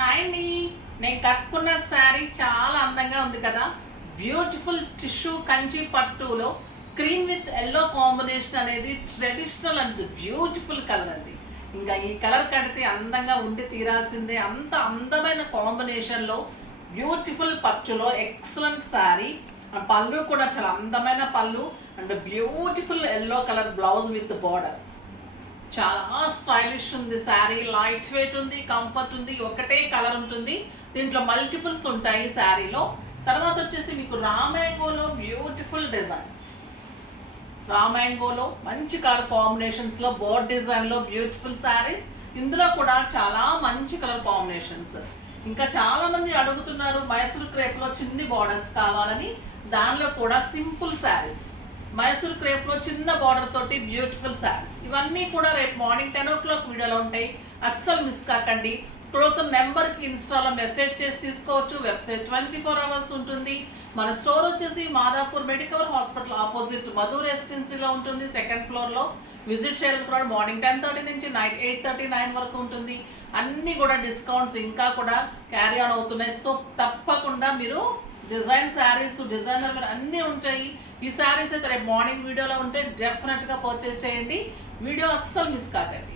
Hi అండి. నేను కట్టుకున్న శారీ చాలా అందంగా ఉంది కదా. బ్యూటిఫుల్ టిష్యూ కంచి పట్టులో క్రీమ్ విత్ ఎల్లో కాంబినేషన్ అనేది ట్రెడిషనల్ అండ్ బ్యూటిఫుల్ కలర్ అండి. ఇంకా ఈ కలర్ కడితే అందంగా ఉండి తీరాల్సిందే. అంత అందమైన కాంబినేషన్లో బ్యూటిఫుల్ పట్టులో ఎక్సలెంట్ శారీ. పళ్ళు కూడా చాలా అందమైన పళ్ళు and beautiful yellow colour blouse with border. చాలా స్టైలిష్ ఉంది శారీ. లైట్ వెయిట్ ఉంది, కంఫర్ట్ ఉంది, ఒకటే కలర్ ఉంటుంది. దీంట్లో మల్టిపుల్స్ ఉంటాయి శారీలో. తర్వాత వచ్చేసి మీకు రామ్యాంగోలో బ్యూటిఫుల్ డిజైన్స్. రామ్యాంగోలో మంచి కలర్ కాంబినేషన్స్లో బోర్డ్ డిజైన్లో బ్యూటిఫుల్ శారీస్. ఇందులో కూడా చాలా మంచి కలర్ కాంబినేషన్స్. ఇంకా చాలామంది అడుగుతున్నారు మైసూర్ క్రేప్లో చిన్ని బార్డర్స్ కావాలని. దానిలో కూడా సింపుల్ శారీస్, మైసూర్ క్రేప్లో చిన్న బార్డర్ తోటి బ్యూటిఫుల్ శారీస్. ఇవన్నీ కూడా రేపు మార్నింగ్ 10 o'clock వీడియోలో ఉంటాయి. అస్సలు మిస్ కాకండి. స్క్రోల్ నెంబర్కి ఇన్స్టాలో మెసేజ్ చేసి తీసుకోవచ్చు. వెబ్సైట్ 24 hours ఉంటుంది. మన స్టోర్ వచ్చేసి Madhapur medical hospital opposite Madhu రెసిడెన్సీలో ఉంటుంది, 2nd floorలో. విజిట్ చేయాలనుకున్నాడు మార్నింగ్ 10:30 నుంచి నైట్ 8:39 వరకు ఉంటుంది. అన్నీ కూడా డిస్కౌంట్స్ ఇంకా కూడా క్యారీ ఆన్ అవుతున్నాయి. సో తప్పకుండా మీరు డిజైన్ శారీస్, డిజైనర్ అన్నీ ఉంటాయి. ఈ శారీస్ అయితే రేపు మార్నింగ్ వీడియోలో ఉంటే డెఫినెట్గా పర్చేజ్ చేయండి. వీడియో అస్సలు మిస్ కాకండి.